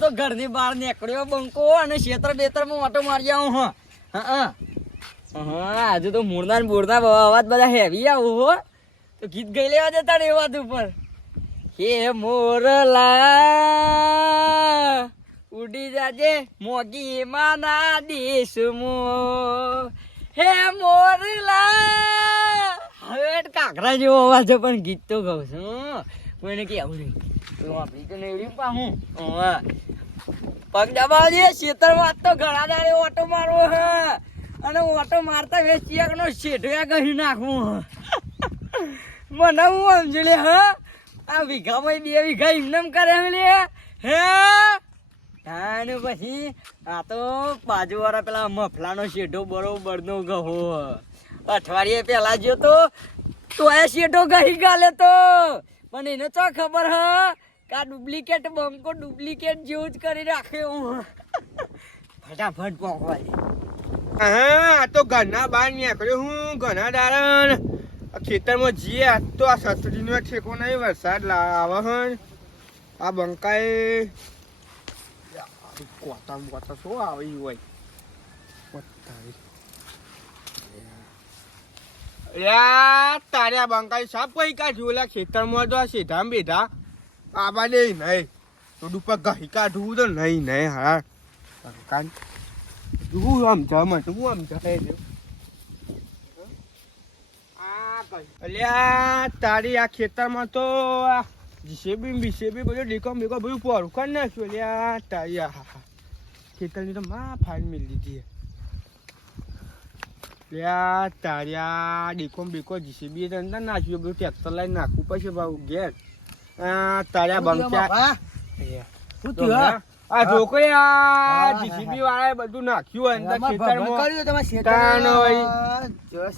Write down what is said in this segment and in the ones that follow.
તો ઘરની બહાર નીકળ્યો બંકો અને ક્ષેત્ર બેતરમાં ઓટો મારી આવું, હા. હા હા. હજુ તો મૂળના ને બોરના અવાજ બધા હેવી આવું, હો. તો ગીત ગઈ લેવા જતા ને એ વાત ઉપર. હે મોરલા, ઉડી જાજે મોગી માના દેશમાં. હે મોરલા. હવે કાકરા જેવો અવાજ પણ ગીત તો ગાઉં છું કોઈને કે આવું નહીં તો આપણી તો નહીં પાહું હું? પગ દબાવજે ખેતરમાં તો ઘણા દાડે ઓટો મારવો હે. અને ઓટો મારતા વે ચિયાકનો શેઠિયા કહી નાખવું. મને હું સમજી લે હે? આ વીઘામાં બે વીઘા એમનેમ કરે લે. હે? અને પછી આ તો બાજુવાળા પેલા મફલાનો શેઠો બરોબરનો ગહો અઠવાડિયે પહેલા જો તો તો એ શેઠો ગઈ ગાલે તો. પણ એને તો ખબર, હ? કે આ ડુપ્લિકેટ બંકો ડુપ્લિકેટ જેવું જ કરી રાખ્યો હું. ફટાફટ પહોંચવા હા આ તો ઘરના બહાર નીકળ્યો હું ઘણા દારણ ખેતરમાં જઈએ આજ તો આ સસરીનો ઠેકો નહીં, વરસાદ લાવે હ આ બંકાએ કોતા કોતા શું આવી હોય? કોતાવી. યા તારે આ બંકાએ સાપ કઈ કાઢ્યું? ઓલા ખેતરમાં તો સીધા બેઠા બાબા દે નહીં. તો પર ગહી કાઢવું તો નહીં નહીં હા. બંકાને હું આમ જમ હું આમ કઈ અલ્યા તારી આ ખેતરમાં તો આ જીસેબી બીસેબી બધું ડીકો બીકો બધું પોરું કરી નાખ્યું. અલ્યા તારી આ ખેતરની તો માં ફાઇલ મેળવી દીધી. લ્યા તારી આ ડીકો બીકો જીસેબી અંદર નાખ્યું બધું ટ્રેક્ટર લઈને નાખવું પછી ભાવ ઘેર આ તારી આ બંક્યા શું હમણાં આ છોકરી આ જીસીબી વાળાએ બધું નાખ્યું અંદર ખેતરમાં.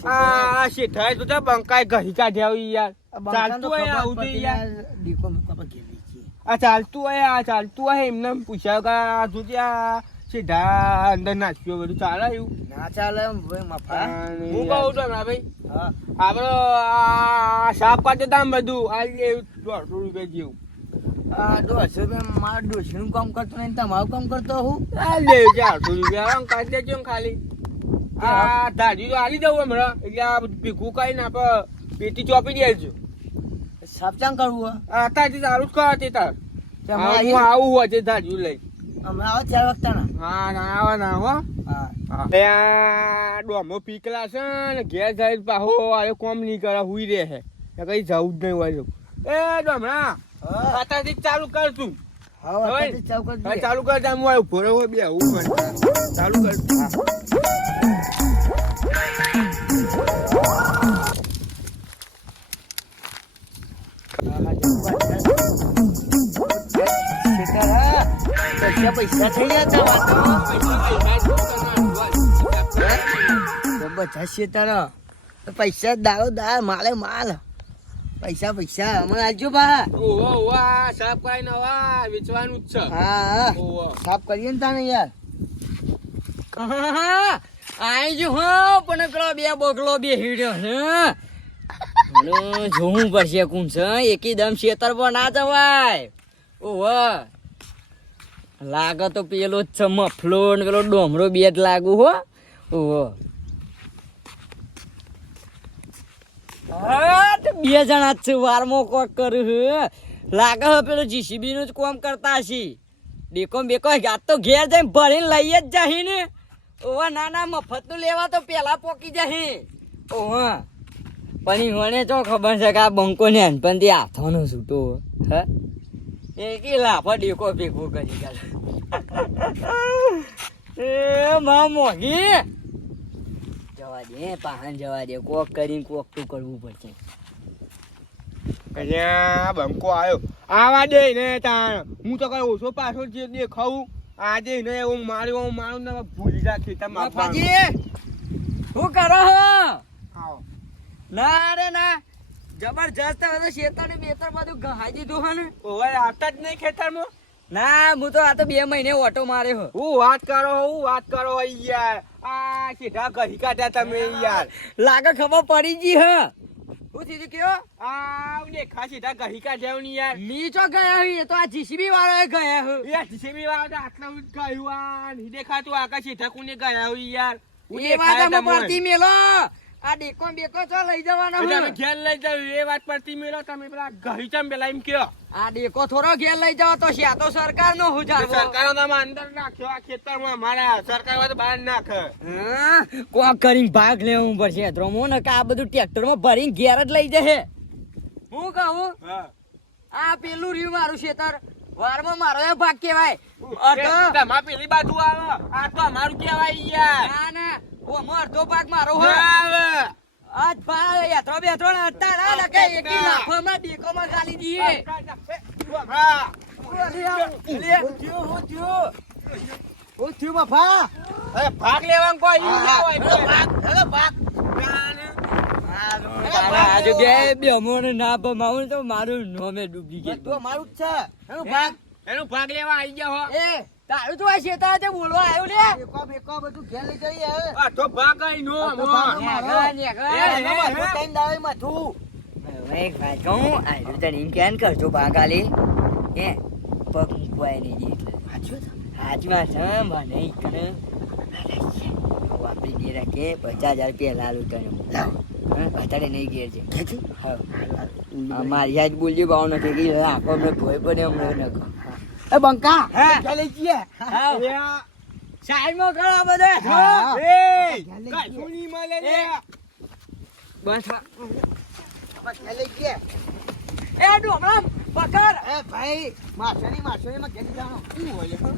આ શેઠાએ તો ત્યાં બંકાએ ઘરી કાઢ્યા હોય યાર ચાલતું હોય આવું તો યાર આ ચાલતું હોય આ ચાલતું હોય એમને પૂછ્યા કે આ તું ત્યાં સીધા અંદર નાચ્યો બધું ચાલે એવું ના ચાલે ભાઈ મફા. હું કહું તો ના ભાઈ. આપડે આ સાપ કાઢે દામ બધું આ દોઢસો રૂપિયા જેવું. આ દોઢસો રૂપિયા મારા ડોશીનું કામ કરતો નહીં તમારું કામ કરતો હું? આ લે ચારસો રૂપિયા. આમ કાઢી દેજો ખાલી. આ ધારી તો દઉં હમણાં. એટલે આ ભીખું કાઢીને આપણે પેટી ચોપી દેજો સાપચાંગ કરવું આ તારથી સારું જ કરો તે તાર. હું આવું હોય છે ધાર્યું લઈ. હમણાં આવો ચાર વખત હા ના આવા ના હો. હા. ડોમો પીકલા છે ને ઘેર જાય પાહો આવે કોમ નહીં કરે હુઈ રહે છે. કઈ જવું જ નહીં હોય એ ડોમણા અત્યારથી ચાલુ કર તું. ચાલુ કરી ચાલુ કર તા હું ઊભો રહ્યો બે ચાલુ કર પૈસા પૈસા થઈ ગયા તો પૈસા દારો દાર માલે માલ પૈસા પૈસા. હમણાં આવજો બા. ઓહો ઓહો સાફ કરાઈ નવા વેચવાનું જ છે. હા સાફ કરીએ ને તાને યાર. આઈ જો હો પણ પેલો બે બોકલો બે હીડ્યો હે મને જોવું પડશે કોણ છે? એકી દમ શેતર પર ના જવાય. ઓહો. લાગે તો પેલો જ છે મફલો ને પેલો ડોમરો બે જ લાગુ હો. ઓહો હા બે જણા જ છે વારમાં કોક કર્યું હે. લાગે છે પેલો જીસીબી નું જ કોમ કરતા હશે. ડીકો બેકો ગયા તો ઘેર જઈને ભરીને લઈ જ જાહી ને. ના ના મફતનું લેવા તો પેલા પોકી જાહી. ઓહો પણ મને તો ખબર છે કે આ બંકો ને પણ હાથોનો છૂટો હે. એ કે લાફો ડેકો ભેગો કરી ગાલે એ માં મોગી જવા દે પાહન જવા દે. કોક કરીને કોક તો કરવું પડશે? અહીંયા બંકો આવ્યો આવા દે ને તાણ. હું તો કઈ ઓછો પાછો જે દેખાવું. આજે ને એવું માર્યું હું મારું ને ભૂલી જા ખેતરમાં બાપાજી શું કરો હો? ના રે ના. જબરજસ્ત હવે તો શેતર ને બેતર બધું ગહાઈ દીધું હે ને. ઓવે આવતા જ નહીં ખેતરમાં? ના હું તો આ તો બે મહિને ઓટો માર્યો હું વાત કરો હું વાત કરો યાર. આ સીધા ઘરી કાઢ્યા તમે યાર. લાગે ખબર પડી ગઈ હ. હું થયું કયો? આ દેખા સીધા ગહી કાઢ્યા ની યાર. નીચો ગયા હોય એ તો આ જીસીબી વાળો ગયા હોય એ જીસીબી વાળા તો આટલો ગયું આ નહીં દેખાતું આકાશ સીધા કોને ગયા હોય યાર. એ વાત પડતી મેલો. આ ડેકો બેકો છો લઈ જવાનો એટલે ઘેર લઈ જાવ એ વાત પરથી મેળો તમે પેલા ગહી ચમ પેલા એમ કયો. આ ડેકો થોડો ઘેર લઈ જાવ તો શ્યા તો સરકાર નો હું સરકાર તમે અંદર નાખ્યો આ ખેતરમાં મારા સરકાર વાત બહાર નાખે. હા, કોક કરીને ભાગ લેવું પડશે ધ્રોમો ને કે આ બધું ટ્રેક્ટરમાં ભરીને ઘેર જ લઈ જશે. હું કહું? આ પેલું રહ્યું મારું ખેતર. વારમાં મારો એ ભાગ કેવાય અડધો તમા પેલી બાજુ આવે. આ તો અમારું કહેવાય યાર. ના ના. ઓ અડધો ભાગ મારો હો. આવે. આજ ભાઈ યાત્રો બેત્રો ને અડતા ના કે એકી લાફામાં ડેકોમાં ગાલી હા. હું થયું બાપા. અરે ભાગ લેવાનું કોઈ ભાગ હેલો ભાગ. આજે બે બે અમોને ના પમાવું તો મારું નોમે ડૂબી ગયું. તો મારું જ છે. હેલો ભાગ. એનો ભાગ લેવા આવી ગયા હો? એ તારું તો આ શેતા તે બોલવા આવ્યો લે બેકો બેકો બધું ઘેર લઈ જઈએ હવે. આ તો ભાગ આઈ નો આ મોં. નેગા, નેગા. બધું ટાઈમ દાવે માથું. એક વાત કહું આ તને એમ કેન કરજો ભાગાલી. હે? પગ મૂકવાય નહીં એટલે એટલે હાચમાં છે મને ઈ કને. વાપરી દે રાખે પચાસ હજાર રૂપિયા લાલુ તને લાવ. અત્યારે નહીં ઘેર છે. મારી આજ બોલજો ભાવ નથી કે રાખો અમને ભોય પડે અમને નખો એ બંકા હા. ઘેર લઈ જઈએ? હા. એ આ- સાઈડમાં કરો આ બધે. નહીં મળે લે. એ. બસ ચાલે જઈએ? એ ડોમરામ પકડ એ ભાઈ માછલી માછલી માં ઘેર લઈ જવાનો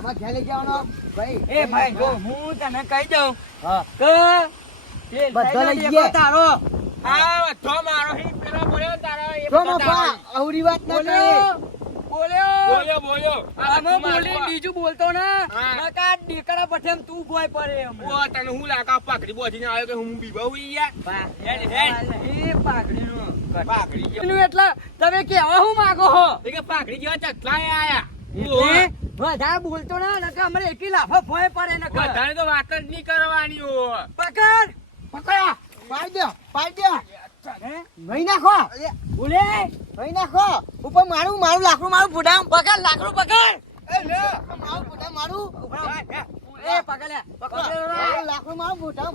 માં ઘેર જવાનો. ભાઈ. એ ભાઈ જો હું તને કહી દઉં હા. કે એ બધા લઈ ગયા. તારો. આ બધો મારો હી પેલો બોલ્યો તારો એ જો બધો અવરી વાત ના કરે બોલ્યો. બોલ્યો બોલ્યો. બોલી. બીજું બોલતો ને. નકા દીકરા પઠેમ તું ભોય પડે ઓ, તને હું લાકા પાઘડી બોધીને આવ્યો કે હું બીબા ઈ યાર. એ પાઘડીનું. પાઘડી એનું એટલે તમે કેવા હું માંગો હો? એ કે પાકડી જેવા ચકલાય આયા. વધારે બોલતો ના નકા અમારે એકી લાફો ભોય પડે નકા બધાને તો વાત જ નહીં કરવાની હો. પકડ! પકડ્યા! પાડી દો પાડી દો. હે? ભાઈ નાખો. બોલે? ભાઈ નાખો. ઉપર મારું મારું લાકડું મારું ફૂટામ પકડ લાકડું પકડ. મારું ફૂટામ મારું. એ પકડ લે પકડ લે. મારું લાકડું મારું ફૂટામ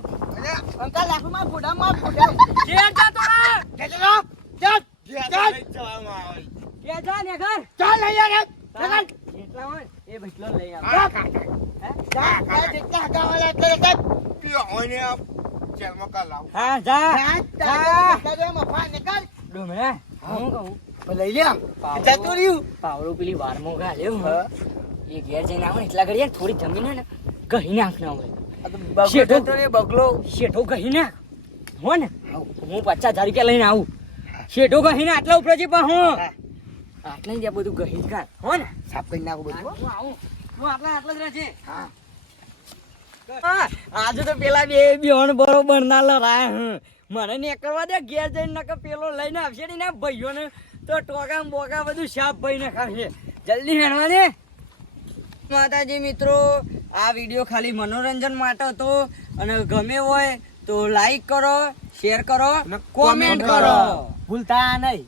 અંકા લાકડું મારું ફૂટામ મારું ફૂટામ ઘેર જા તો રા. ખેંચી લો ચાલ ચાલ જા ને ઘર. ચાલ લઈ યાર ચાલ જેટલા હોય એ ભેટલો લઈ હા. જા. ચાલ હા. ચાલ ચાલ મફા નીકળ. ડુમરા હું કહું? લઈ લે પાવડો- જતું રહ્યું. પાવડો પેલી વારમાં ગાલ્યો હ. એ ઘેર જઈને આવે એટલા ઘડી થોડી જમીન હે ને કહી નાખ ના હોય શેઠો. બગલો તો બગલો. શેઠો કહી નાખ. હો ને? હું. પચાસ હજાર રૂપિયા લઈને આવું. શેઠો કહીને આટલા ઉપર છે પણ હું. આટલા જ બધું ગહી કાઢ. હો ને? સાફ કરી નાખું બધું હું. આવું. હું આટલા આટલા જ રહેજે. હા. હા, આજે તો પેલા બે બેહણ બરોબર ના લડાય હું. મને ને કરવા દે ઘેર જઈને નકર પેલો લઈને આવશે ને એના ભાઈઓને. તો ટોકા ને બોકા બધું સાફ ભાઈ ને ખાશે જલ્દી હેણવા દે. માતાજી મિત્રો આ વીડિયો ખાલી મનોરંજન માટે હતો અને ગમે હોય તો લાઈક કરો શેર કરો કોમેન્ટ કરો. ભૂલતા નહીં.